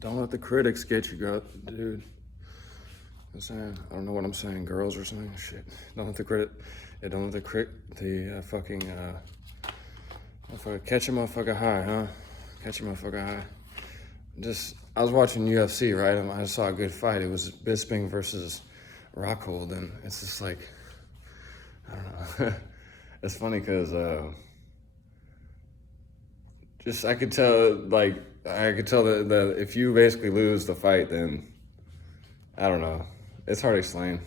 Don't let the critics get you, dude. I'm saying, I don't know what I'm saying, girls or something. Shit. Don't let the credit. Yeah, don't let the fucking motherfucker catch a motherfucker high, huh? Catch a motherfucker high. I was watching UFC, right? And I saw a good fight. It was Bisping versus Rockhold, and it's just like, I don't know. It's funny because I could tell, that if you basically lose the fight, then I don't know. It's hard to explain.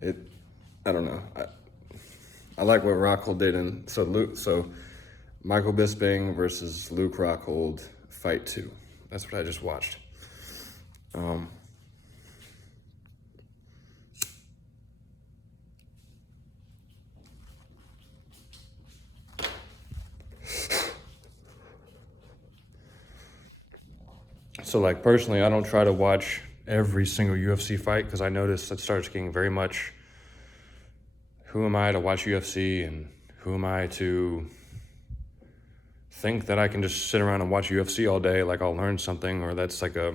It, I don't know. I like what Rockhold did, and so Michael Bisping versus Luke Rockhold, fight 2. That's what I just watched. So, like, personally, I don't try to watch every single UFC fight because I noticed it starts getting very much, who am I to watch UFC, and who am I to think that I can just sit around and watch UFC all day, like I'll learn something, or that's like a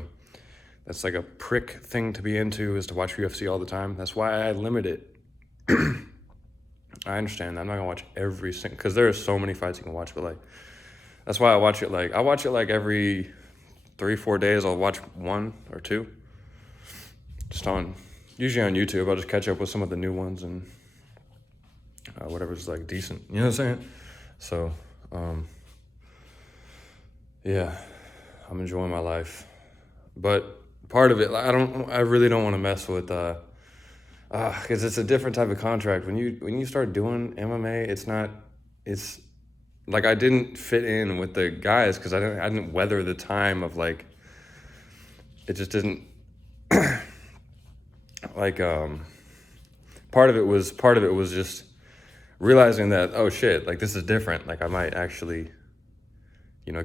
prick thing to be into, is to watch UFC all the time. That's why I limit it. I understand that I'm not gonna watch every single, because there are so many fights you can watch, but like, that's why I watch it like every 3-4 days. I'll watch 1 or 2, just usually on YouTube. I'll just catch up with some of the new ones and whatever's like decent, you know what I'm saying? So yeah, I'm enjoying my life, but part of it, I really don't want to mess with because it's a different type of contract. When you start doing MMA, it's like, I didn't fit in with the guys because I didn't weather the time of, like, it just didn't like part of it was just realizing that, oh shit, like, this is different, like I might actually,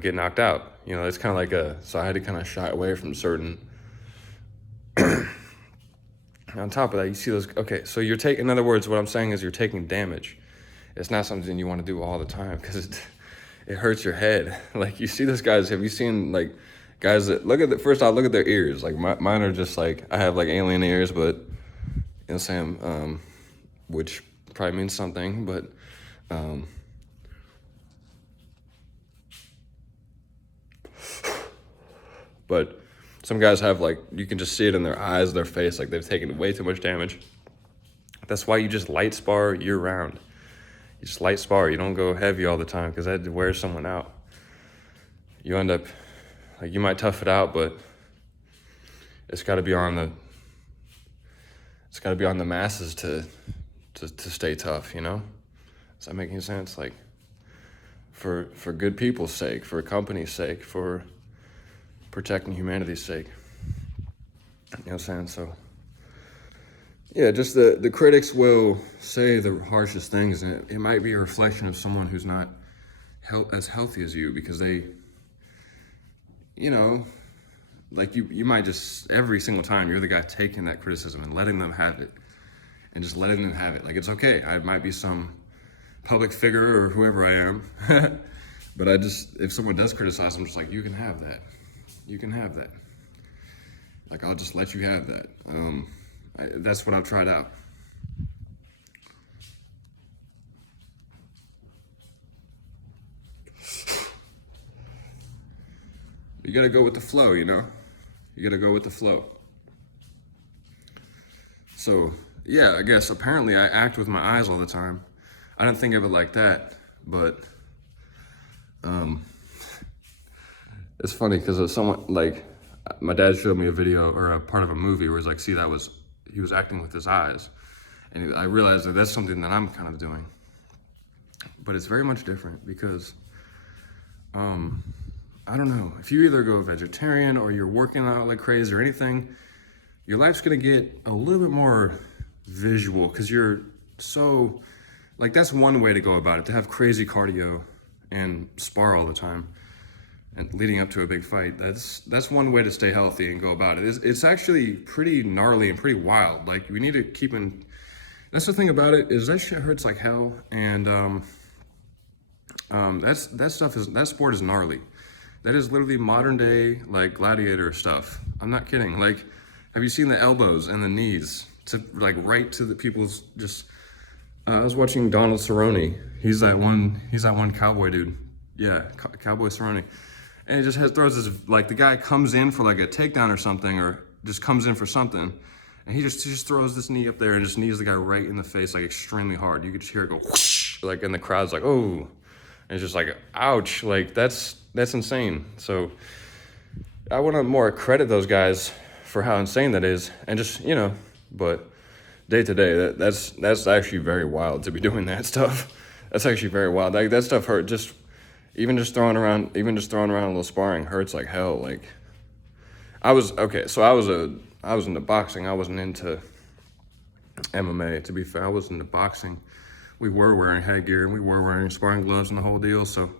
get knocked out. It's kind of like so I had to kind of shy away from certain. On top of that, you see those, okay, so in other words, what I'm saying is you're taking damage. It's not something you want to do all the time because it hurts your head. Like, you see those guys, have you seen, like, guys that, first off, look at their ears. Like, mine are just like, I have like alien ears, but, you know what I'm saying, which probably means something, but, some guys have, like, you can just see it in their eyes, their face, like they've taken way too much damage. That's why you just light spar year round. You just light spar. You don't go heavy all the time because that wears someone out. You end up, like, you might tough it out, but it's got to be on the masses to stay tough. Does that make any sense? Like, for good people's sake, for a company's sake, for protecting humanity's sake. You know what I'm saying? So, yeah, just the critics will say the harshest things, and it might be a reflection of someone who's not as healthy as you, because they, like, you might just, every single time, you're the guy taking that criticism and letting them have it, and just letting them have it. Like, it's okay. I might be some public figure or whoever I am, but if someone does criticize, I'm just like, you can have that. You can have that. Like, I'll just let you have that. That's what I've tried out. You gotta go with the flow, You gotta go with the flow. So, yeah, I guess apparently I act with my eyes all the time. I didn't think of it like that, but it's funny because someone, like, my dad showed me a video or a part of a movie where he's like, see, he was acting with his eyes. And I realized that that's something that I'm kind of doing. But it's very much different because, I don't know, if you either go vegetarian or you're working out like crazy or anything, your life's gonna get a little bit more visual because you're so, like, that's one way to go about it, to have crazy cardio and spar all the time and leading up to a big fight. That's one way to stay healthy and go about it. It's actually pretty gnarly and pretty wild. Like, we need to keep in, that's the thing about it, is that shit hurts like hell, and that sport is gnarly. That is literally modern day, like, gladiator stuff. I'm not kidding. Like, have you seen the elbows and the knees to, like, right to the people's just, I was watching Donald Cerrone. He's that one cowboy dude. Yeah, Cowboy Cerrone. And he just throws this, like, the guy comes in for like a takedown or something, or just comes in for something. And he just throws this knee up there and just knees the guy right in the face, like, extremely hard. You could just hear it go whoosh, like, and the crowd's like, oh. And it's just like, ouch, like, that's insane. So I want to more credit those guys for how insane that is, and just, but day to day, that's actually very wild to be doing that stuff. That's actually very wild. Like, that stuff hurt. Just throwing around a little sparring hurts like hell. Like, I was into boxing. I wasn't into MMA. To be fair, I was into boxing. We were wearing headgear and we were wearing sparring gloves and the whole deal. So,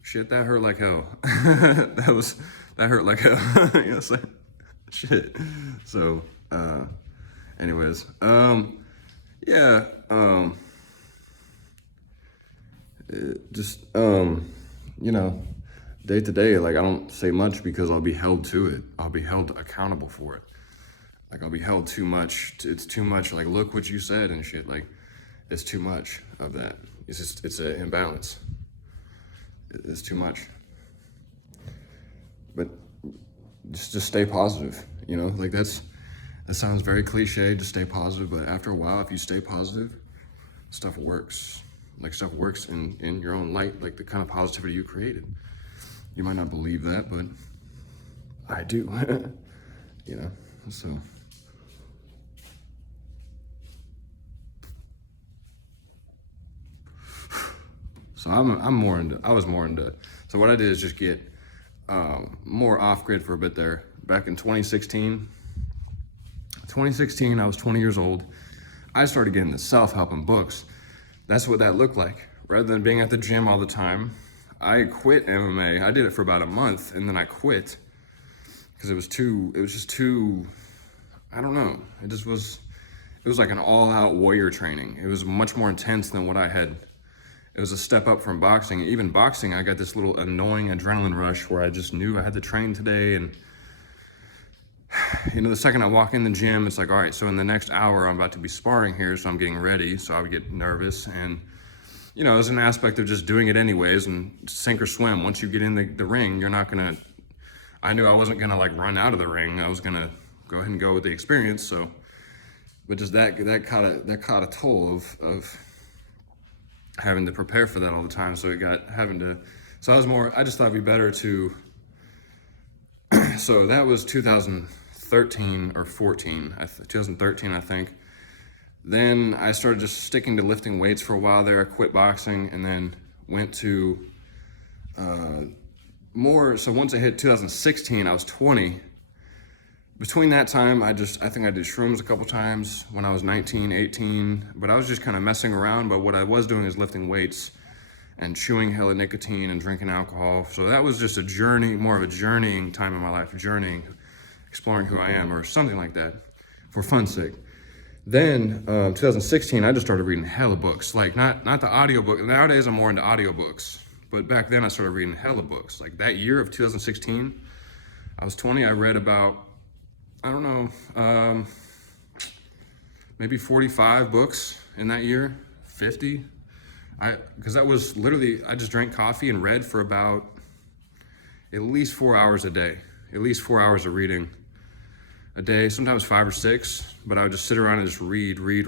shit, that hurt like hell. that hurt like hell. You know what I'm saying? Shit. So, anyways, yeah, day to day, like, I don't say much because I'll be held to it. I'll be held accountable for it. Like, I'll be held too much. It's too much. Like, look what you said and shit. Like, it's too much of that. It's an imbalance. It's too much. But just stay positive, like, that sounds very cliche, to stay positive, but after a while, if you stay positive, stuff works. Like, stuff works in your own light, like the kind of positivity you created. You might not believe that, but I do. So. So I was more into, so what I did is just get more off-grid for a bit there. Back in 2016, I was 20 years old. I started getting the self-help and books. That's what that looked like. Rather than being at the gym all the time, I quit MMA. I did it for about a month, and then I quit because it was just too, I don't know. It was like an all-out warrior training. It was much more intense than what I had. It was a step up from boxing. Even boxing, I got this little annoying adrenaline rush where I just knew I had to train today. And, the second I walk in the gym, it's like, all right, so in the next hour, I'm about to be sparring here, so I'm getting ready. So I would get nervous. And, there's an aspect of just doing it anyways, and sink or swim. Once you get in the ring, you're not going to, I knew I wasn't going to, like, run out of the ring. I was going to go ahead and go with the experience. So, but just that caught a toll of having to prepare for that all the time. So I just thought it'd be better to, so that was 2013 or 14, 2013, I think. Then I started just sticking to lifting weights for a while there. I quit boxing and then went to more. So once I hit 2016, I was 20. Between that time, I think I did shrooms a couple times when I was 19, 18, but I was just kind of messing around. But what I was doing is lifting weights and chewing hella nicotine and drinking alcohol. So that was just a journey, more of a journeying time in my life, exploring who I am or something like that for fun's sake. Then 2016, I just started reading hella books, like not the audiobook. Nowadays, I'm more into audiobooks, but back then I started reading hella books. Like that year of 2016, I was 20, I read about, I don't know, maybe 45 books in that year, 50. Because that was literally, I just drank coffee and read for about at least 4 hours a day, at least 4 hours of reading a day, sometimes 5 or 6, but I would just sit around and just read. And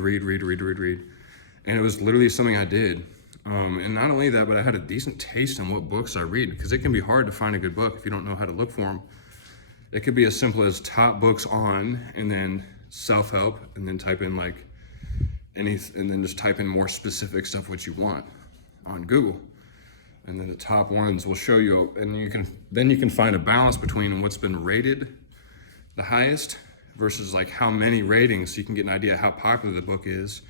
it was literally something I did. And not only that, but I had a decent taste in what books I read, because it can be hard to find a good book if you don't know how to look for them. It could be as simple as top books on, and then self-help, and then type in like and then just type in more specific stuff what you want on Google. And then the top ones will show you, and you can find a balance between what's been rated the highest versus like how many ratings, so you can get an idea how popular the book is.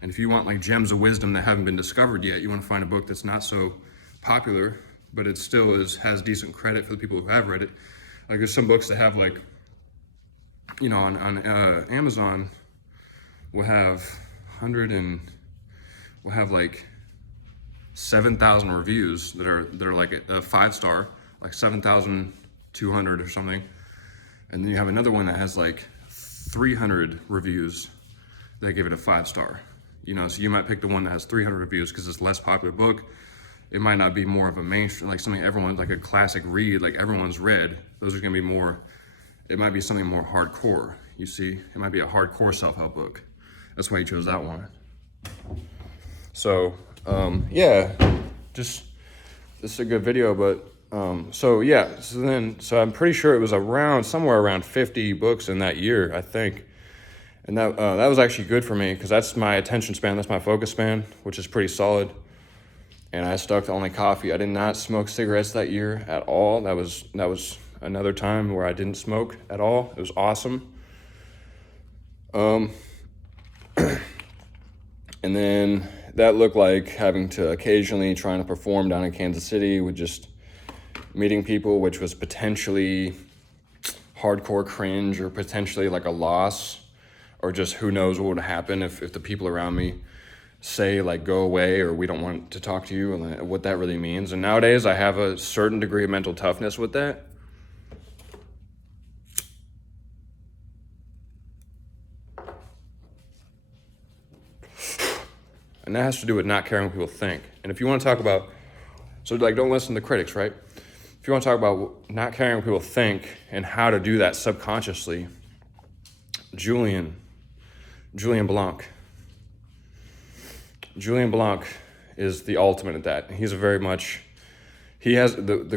And if you want like gems of wisdom that haven't been discovered yet, you want to find a book that's not so popular, but it still has decent credit for the people who have read it. Like there's some books that have like, on Amazon will have like 7,000 reviews that are like a 5-star, like 7,200 or something. And then you have another one that has like 300 reviews that give it a 5-star. You know, so you might pick the one that has 300 reviews because it's a less popular book. It might not be more of a mainstream, like something everyone's, like a classic read, like everyone's read. Those are gonna be more, it might be something more hardcore, you see? It might be a hardcore self-help book. That's why you chose that one. So, yeah, just, this is a good video, but, so I'm pretty sure it was somewhere around 50 books in that year, I think. And that was actually good for me because that's my attention span, that's my focus span, which is pretty solid. And I stuck to only coffee. I did not smoke cigarettes that year at all. That was another time where I didn't smoke at all. It was awesome. And then that looked like having to occasionally trying to perform down in Kansas City with just meeting people, which was potentially hardcore cringe or potentially like a loss, or just who knows what would happen if the people around me say like go away or we don't want to talk to you, and what that really means. And nowadays I have a certain degree of mental toughness with that. And that has to do with not caring what people think. And if you want to talk about, so like don't listen to critics, right? If you want to talk about not caring what people think and how to do that subconsciously, Julian Blanc. Julian Blanc is the ultimate at that. He's the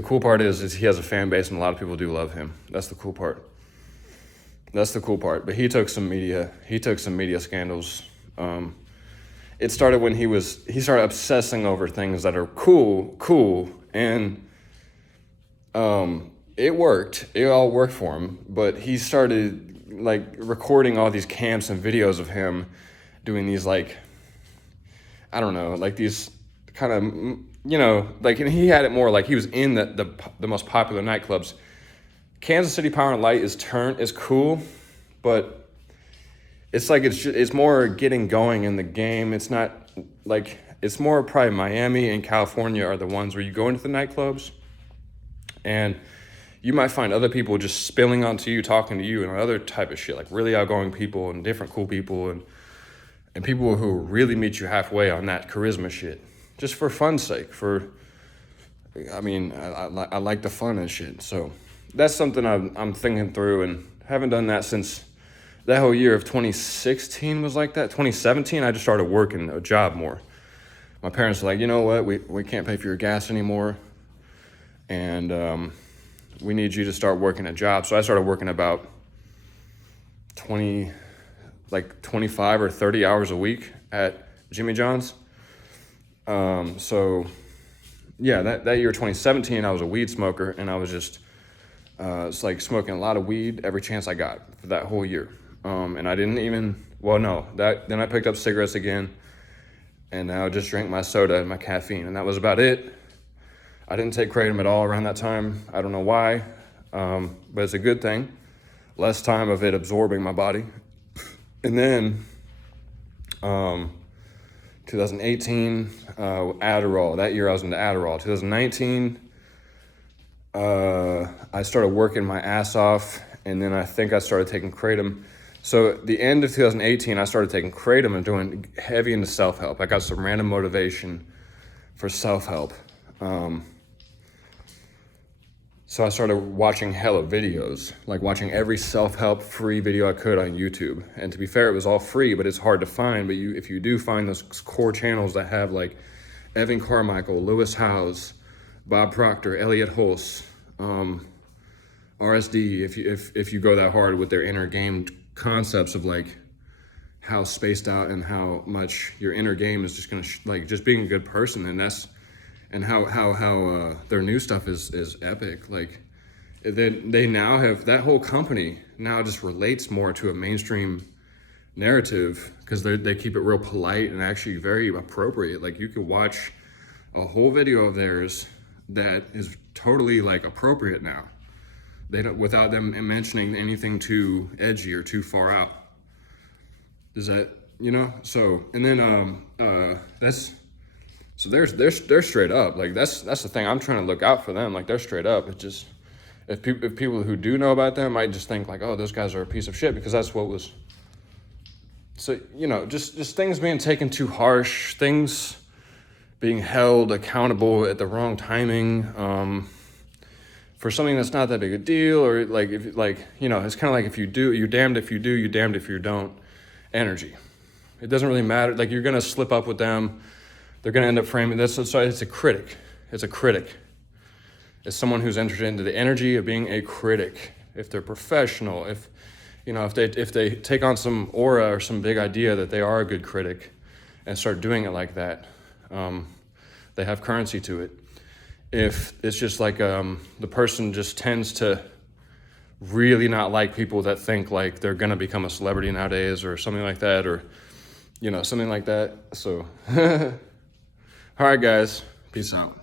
cool part is he has a fan base and a lot of people do love him. That's the cool part. But he took some media scandals. It started when he started obsessing over things that are cool, and it worked. It all worked for him, but he started like recording all these camps and videos of him doing these like, I don't know, like these kind of, you know, like, and he had it more like he was in the most popular nightclubs. Kansas City Power and Light is cool, but it's like it's more getting going in the game. It's not like, it's more probably Miami and California are the ones where you go into the nightclubs and you might find other people just spilling onto you, talking to you, and other type of shit, like really outgoing people and different cool people and people who really meet you halfway on that charisma shit, just for fun's sake. I like the fun and shit. So that's something I'm thinking through, and haven't done that since that whole year of 2016 was like that. 2017, I just started working a job more. My parents were like, you know what, we can't pay for your gas anymore, and we need you to start working a job. So I started working about 25 or 30 hours a week at Jimmy John's. So yeah, that year, 2017, I was a weed smoker, and I was just, it's like smoking a lot of weed every chance I got for that whole year. And I didn't even, then I picked up cigarettes again, and now I just drank my soda and my caffeine, and that was about it. I didn't take kratom at all around that time. I don't know why, but it's a good thing. Less time of it absorbing my body. And then 2018, Adderall. That year I was into Adderall. 2019, I started working my ass off, and then I think I started taking kratom. So at the end of 2018, I started taking kratom and doing heavy into self-help. I got some random motivation for self-help. So I started watching hella videos, like watching every self-help free video I could on YouTube. And to be fair, it was all free, but it's hard to find. But if you do find those core channels that have like Evan Carmichael, Lewis Howes, Bob Proctor, Elliot Hulse, RSD, if you go that hard with their inner game concepts of like how spaced out and how much your inner game is just gonna just being a good person, and how their new stuff is epic. Like they now have, that whole company now just relates more to a mainstream narrative because they keep it real polite and actually very appropriate. Like you could watch a whole video of theirs that is totally like appropriate now. They don't, without them mentioning anything too edgy or too far out. Does that, you know? So, and then that's So they're straight up. Like that's the thing. I'm trying to look out for them. Like they're straight up. It's just if people who do know about them might just think like, oh, those guys are a piece of shit because that's what was. So just things being taken too harsh, things being held accountable at the wrong timing, for something that's not that big a deal, or like if it's kind of like if you do, you're damned if you do, you're damned if you don't. Energy. It doesn't really matter. Like you're gonna slip up with them. They're gonna end up framing this. So it's a critic. It's a critic. It's someone who's entered into the energy of being a critic. If they're professional, if they take on some aura or some big idea that they are a good critic, and start doing it like that, they have currency to it. If it's just like the person just tends to really not like people that think like they're gonna become a celebrity nowadays or something like that, or something like that. So all right, guys, peace out.